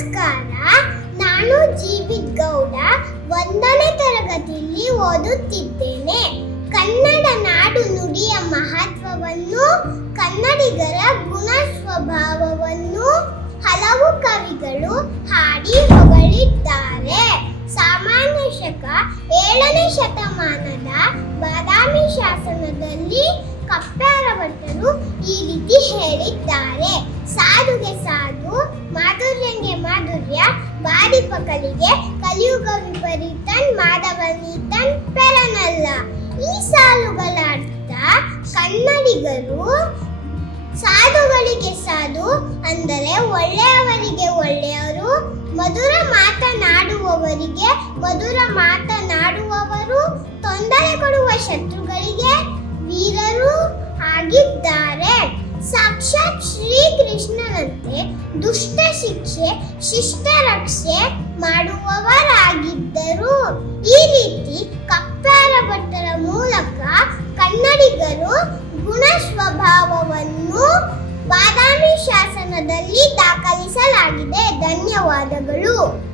ನಮಸ್ಕಾರ ನಾನು ಜೀವಿತ್ ಗೌಡ ಒಂದನೇ ತರಗತಿಯಲ್ಲಿ ಓದುತ್ತಿದ್ದೇನೆ. ಕನ್ನಡ ನಾಡು ನುಡಿಯ ಮಹತ್ವವನ್ನು, ಕನ್ನಡಿಗರ ಗುಣ ಸ್ವಭಾವವನ್ನು ಹಲವು ಕವಿಗಳು ಹಾಡಿ ಹೊಗಳಿದ್ದಾರೆ. ಸಾಮಾನ್ಯ ಶಕ ಏಳನೇ ಶತಮಾನದ ಬಾದಾಮಿ ಶಾಸನದಲ್ಲಿ ಕಪ್ಪಾರ ಭಟ್ಟರು ಈ ರೀತಿ ಹೇಳಿದ್ದಾರೆ. ಸಾಧುಗೆ ಸಾಧು ಪಕಲಿಗೆ ಕಲಿಯುಗ ವಿಪರೀತನ್ ಮಾಧವನೀತನ್ ಪೆರನಲ್ಲ ಈ ಸಾಲುಗಳ ಅರ್ಥ ಕನ್ನಡಿಗರು ಸಾಧುಗಳಿಗೆ ಸಾಧು, ಅಂದರೆ ಒಳ್ಳೆಯವರಿಗೆ ಒಳ್ಳೆಯವರು, ಮಧುರ ಮಾತನಾಡುವವರಿಗೆ ಮಧುರ ಮಾತನಾಡುವವರು, ತೊಂದರೆ ಕೊಡುವ ಶತ್ರುಗಳಿಗೆ ದುಷ್ಟ ಶಿಕ್ಷೆ ಶಿಷ್ಟ ರಕ್ಷೆ ಮಾಡುವವರಾಗಿದ್ದರು. ಈ ರೀತಿ ಕಪ್ಪಾರ ಭಟ್ಟರ ಮೂಲಕ ಕನ್ನಡಿಗರು ಗುಣ ಸ್ವಭಾವವನ್ನು ಬಾದಾಮಿ ಶಾಸನದಲ್ಲಿ ದಾಖಲಿಸಲಾಗಿದೆ. ಧನ್ಯವಾದಗಳು.